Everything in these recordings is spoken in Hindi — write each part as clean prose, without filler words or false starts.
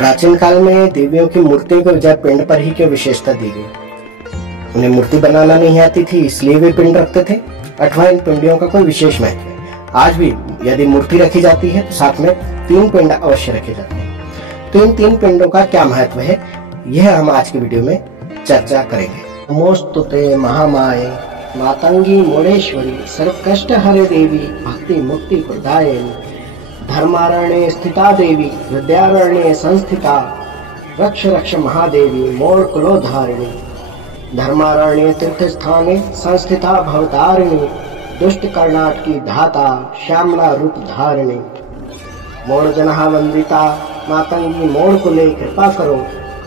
प्राचीन काल में देवियों की मूर्तियों के बजाय पिंड पर ही क्यों विशेषता दी गई? उन्हें मूर्ति बनाना नहीं आती थी, इसलिए वे पिंड रखते थे, अथवा इन पिंडियों का कोई विशेष महत्व है? आज भी यदि मूर्ति रखी जाती है तो साथ में 3 पिंड अवश्य रखे जाते हैं। तो इन 3 पिंडों का क्या महत्व है, यह हम आज की वीडियो में चर्चा करेंगे। नमोस्तुते महामाये मातंगी मोड़ेश्वरी सर्वकष्ट हरे देवी भक्ति मुक्ति प्रदायिनी धर्मारण्ये स्थिता देवी विद्यारण्ये संस्थिता रक्ष रक्ष महादेवी मोड़ कुलोधारिणी धर्मारण्ये तीर्थ स्थाने संस्थिता भवतारिणी दुष्ट कर्णाट की धाता श्यामला रूप धारिणी मोड़ जनहा वंदिता मातंगी मोड़ को ले कृपा करो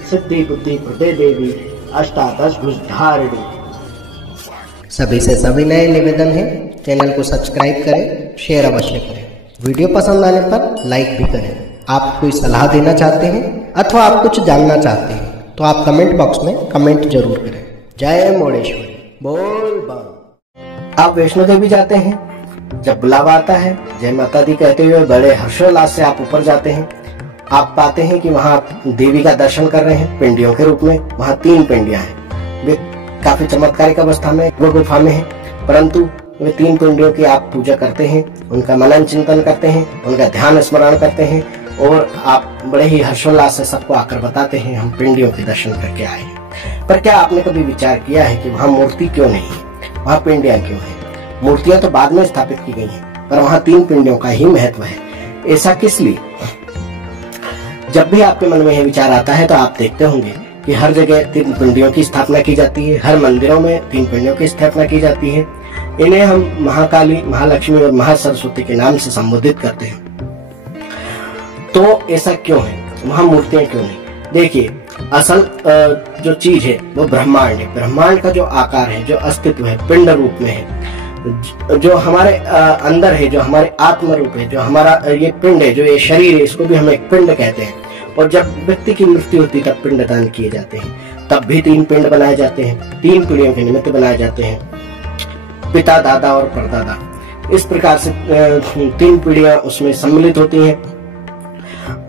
सिद्धि बुद्धि प्रदे देवी अष्टादश भुज धारिणी। सभी से सभी नए निवेदन है, चैनल को सब्सक्राइब करें, शेयर अवश्य करें, वीडियो पसंद आने पर लाइक भी करें। आप कोई सलाह देना चाहते हैं अथवा आप कुछ जानना चाहते हैं तो आप कमेंट बॉक्स में कमेंट जरूर करें। जय मोड़ेश्वरी बोल बम। आप वैष्णो देवी जाते हैं, जब बुलावा आता है जय माता दी कहते हुए बड़े हर्षोल्लास से आप ऊपर जाते हैं। आप पाते हैं कि वहाँ देवी का दर्शन कर रहे हैं पिंडियों के रूप में। वहाँ 3 पिंडियां हैं, वे काफी चमत्कारिक अवस्था में वो गुफा में है, परंतु वे 3 पिंडियों की आप पूजा करते हैं, उनका मनन चिंतन करते हैं, उनका ध्यान स्मरण करते हैं और आप बड़े ही हर्षोल्लास से सबको आकर बताते हैं हम पिंडियों के दर्शन करके आए हैं। पर क्या आपने कभी विचार किया है कि वहाँ मूर्ति क्यों नहीं है, वहाँ पिंडियां क्यों है? मूर्तियां तो बाद में स्थापित की गई हैं, पर वहाँ 3 पिंडियों का ही महत्व है। ऐसा किस लिए? जब भी आपके मन में यह विचार आता है तो आप देखते होंगे कि हर जगह 3 पिंडियों की स्थापना की जाती है, हर मंदिरों में 3 पिंडियों की स्थापना की जाती है। इन्हें हम महाकाली, महालक्ष्मी और महासरस्वती के नाम से संबोधित करते हैं। तो ऐसा क्यों है, वहाँ मूर्तियां क्यों नहीं? देखिए, असल जो चीज है वो ब्रह्मांड है। ब्रह्मांड का जो आकार है, जो अस्तित्व है, पिंड रूप में है, जो हमारे अंदर है, जो हमारे आत्म रूप है, जो हमारा ये पिंड है, जो ये शरीर है, इसको भी हम एक पिंड कहते हैं। और जब व्यक्ति की मृत्यु होती है तब पिंडदान किए जाते हैं, तब भी 3 पिंड बनाए जाते हैं, 3 पीढ़ियों के निमित्त बनाए जाते हैं, पिता, दादा और परदादा। इस प्रकार से 3 पीढ़ियां उसमें सम्मिलित होती हैं।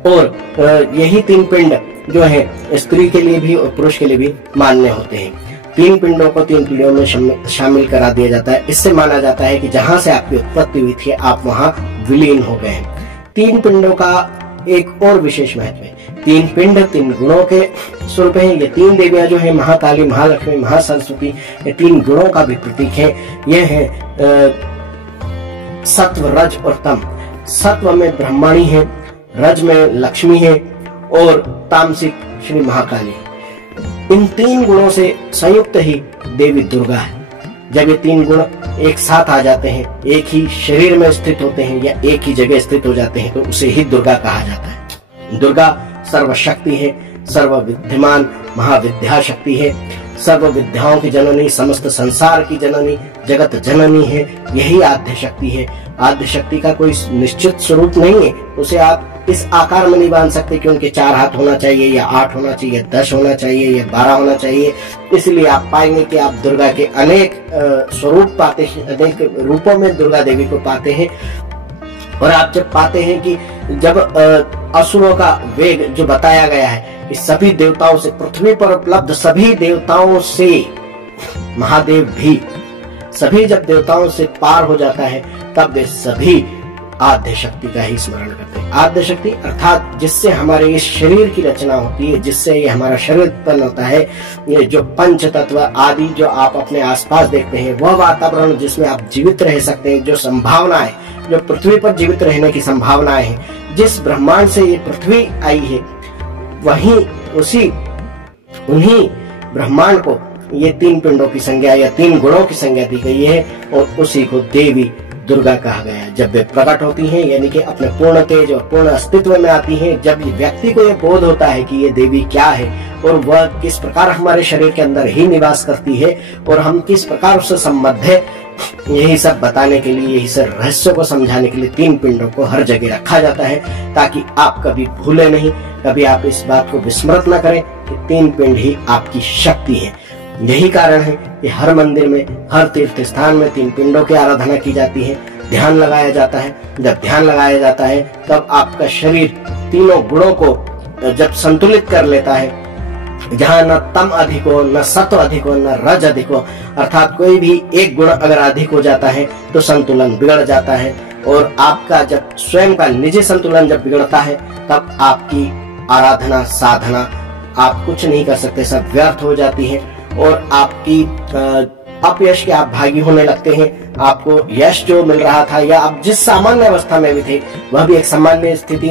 और यही 3 पिंड जो है स्त्री के लिए भी और पुरुष के लिए भी मान्य होते हैं। 3 पिंडों को 3 पीढ़ियों में शामिल करा दिया जाता है। इससे माना जाता है कि जहां से आपकी उत्पत्ति हुई थी आप वहां विलीन हो गए हैं। 3 पिंडों का एक और विशेष महत्व है। 3 पिंड 3 गुणों के स्वरूप हैं। ये 3 देवियां जो है महाकाली, महालक्ष्मी, महासरस्वती, ये 3 गुणों का भी प्रतीक है। ये है सत्व, रज और तम। सत्व में ब्रह्मणी है, रज में लक्ष्मी है और तामसिक श्री महाकाली। इन 3 गुणों से संयुक्त ही देवी दुर्गा है। जब ये 3 गुण एक साथ आ जाते हैं, एक ही शरीर में स्थित होते हैं या एक ही जगह स्थित हो जाते हैं तो उसे ही दुर्गा कहा जाता है। दुर्गा सर्वशक्ति है, सर्वविद्यमान महाविद्या शक्ति है, सर्व विद्याओं की जननी, समस्त संसार की जननी, जगत जननी है। यही आद्य शक्ति है। आद्य शक्ति का कोई निश्चित स्वरूप नहीं है, उसे आप इस आकार में नहीं बांध सकते कि उनके 4 हाथ होना चाहिए या 8 होना चाहिए, 10 होना चाहिए या 12 होना चाहिए। इसलिए आप पाएंगे कि आप दुर्गा के अनेक स्वरूप पाते हैं, अनेक रूपों में दुर्गा देवी को पाते हैं। और आप जब पाते हैं कि जब असुरों का वेग जो बताया गया है कि सभी देवताओं से, पृथ्वी पर उपलब्ध सभी देवताओं से महादेव भी, सभी जब देवताओं से पार हो जाता है तब वे सभी आद्य शक्ति का ही स्मरण करते हैं। आद्य शक्ति अर्थात जिससे हमारे इस शरीर की रचना होती है, जिससे ये हमारा शरीर उत्पन्न होता है, ये जो पंच तत्व आदि जो आप अपने आसपास देखते हैं, वह वातावरण जिसमें आप जीवित रह सकते हैं, जो संभावनाएं, जो पृथ्वी पर जीवित रहने की संभावनाएं हैं, जिस ब्रह्मांड से ये पृथ्वी आई है, वहीं उन्हीं ब्रह्मांड को ये 3 पिंडों की संज्ञा या 3 गुणों की संज्ञा दी गई है और उसी को देवी दुर्गा कहा गया है। जब वे प्रकट होती हैं, यानी कि अपने पूर्ण तेज और पूर्ण अस्तित्व में आती हैं, जब व्यक्ति को यह बोध होता है कि ये देवी क्या है और वह किस प्रकार हमारे शरीर के अंदर ही निवास करती है और हम किस प्रकार उससे संबद्ध है, यही सब बताने के लिए, यही सब रहस्य को समझाने के लिए 3 पिंडों को हर जगह रखा जाता है, ताकि आप कभी भूले नहीं, कभी आप इस बात को विस्मृत न करें कि 3 पिंड ही आपकी शक्ति है। यही कारण है कि हर मंदिर में, हर तीर्थ स्थान में 3 पिंडों की आराधना की जाती है, ध्यान लगाया जाता है। जब ध्यान लगाया जाता है तब आपका शरीर तीनों गुणों को जब संतुलित कर लेता है, जहाँ न तम अधिक हो, न सत्व अधिक हो, न रज अधिक हो, अर्थात कोई भी एक गुण अगर अधिक हो जाता है तो संतुलन बिगड़ जाता है। और आपका जब स्वयं का निजी संतुलन जब बिगड़ता है तब आपकी आराधना साधना आप कुछ नहीं कर सकते, सब व्यर्थ हो जाती है और आपकी अपयश के आप भागी होने लगते हैं। आपको यश जो मिल रहा था या आप जिस सामान्य अवस्था में भी थे वह भी एक सामान्य स्थिति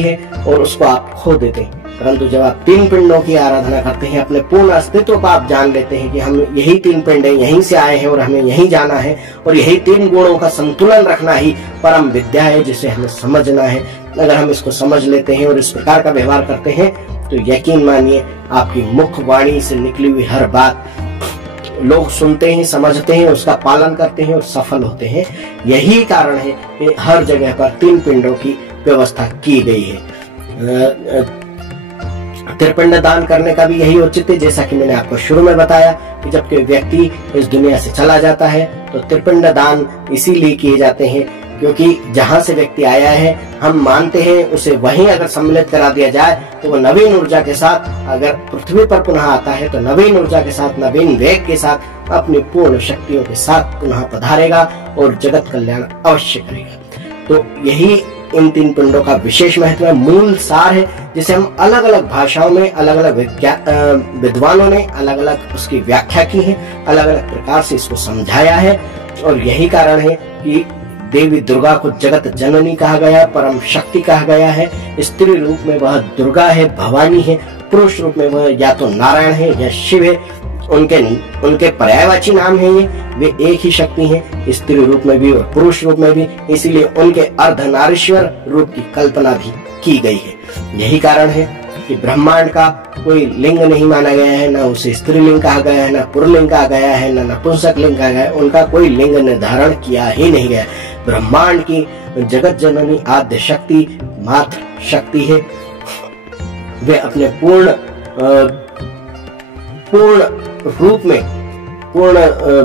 है और उसको आप खो देते हैं। परंतु जब आप तीन पिंडों की आराधना करते हैं, अपने पूर्ण अस्तित्व को आप जान लेते हैं कि हम यही तीन पिंड हैं, यहीं से आए हैं और हमें यहीं जाना है और यही तीन गुणों का संतुलन रखना ही परम विद्या है जिसे हमें समझना है। अगर हम इसको समझ लेते हैं और इस प्रकार का व्यवहार करते हैं तो यकीन मानिए आपकी मुख वाणी से निकली हुई हर बात लोग सुनते हैं, समझते हैं, उसका पालन करते हैं और सफल होते हैं। यही कारण है कि हर जगह पर तीन पिंडों की व्यवस्था की गई है। त्रिपिंड दान करने का भी यही औचित्य है, जैसा कि मैंने आपको शुरू में बताया कि जब कोई व्यक्ति इस दुनिया से चला जाता है तो त्रिपिंड दान इसीलिए किए जाते हैं क्योंकि जहां से व्यक्ति आया है हम मानते हैं उसे वहीं अगर सम्मिलित करा दिया जाए तो वो नवीन ऊर्जा के साथ अगर पृथ्वी पर पुनः आता है तो नवीन ऊर्जा के साथ, नवीन वेग के साथ, अपनी पूर्ण शक्तियों के साथ पुनः पधारेगा और जगत कल्याण अवश्य करेगा। तो यही इन तीन पिंडों का विशेष महत्व है, मूल सार है, जिसे हम अलग अलग भाषाओं में अलग अलग विद्वानों ने अलग अलग उसकी व्याख्या की है, अलग अलग प्रकार से इसको समझाया है। और यही कारण है कि देवी दुर्गा को जगत जननी कहा गया है, परम शक्ति कहा गया है। स्त्री रूप में वह दुर्गा है, भवानी है, पुरुष रूप में वह या तो नारायण है या शिव है। उनके पर्यायवाची नाम है ये, वे एक ही शक्ति हैं, स्त्री रूप में भी और पुरुष रूप में भी, इसीलिए उनके अर्धनारीश्वर रूप की कल्पना भी की गई है। यही कारण है कि ब्रह्मांड का कोई लिंग नहीं माना गया है, न उसे स्त्रीलिंग कहा गया है, न पुरलिंग कहा गया है, न नपुंसक लिंग कहा गया है, उनका कोई लिंग निर्धारण किया ही नहीं गया। ब्रह्मांड की जगत जननी आद्य शक्ति मात्र शक्ति है, वे अपने पूर्ण रूप में, पूर्ण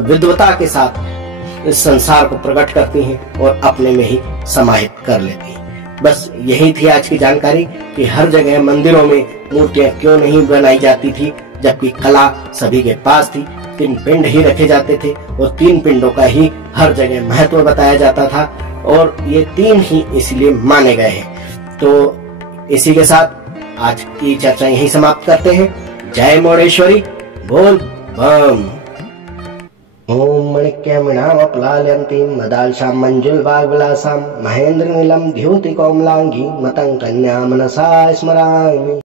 विद्वता के साथ इस संसार को प्रकट करती हैं और अपने में ही समाहित कर लेती हैं। बस यही थी आज की जानकारी कि हर जगह मंदिरों में मूर्तियां क्यों नहीं बनाई जाती थी, जबकि कला सभी के पास थी। तीन पिंड ही रखे जाते थे और तीन पिंडों का ही हर जगह महत्व बताया जाता था और ये तीन ही इसलिए माने गए हैं। तो इसी के साथ आज की चर्चा यहीं समाप्त करते हैं। जय मोडेश्वरी, बोल बम। ओम मणिक्यमिणामप्लाल्यन्तीं मदालशां मंजुलवाग्विलासां महेन्द्रनीलं द्युतिकोमलांगी मतं कन्या मनसा स्मरामि।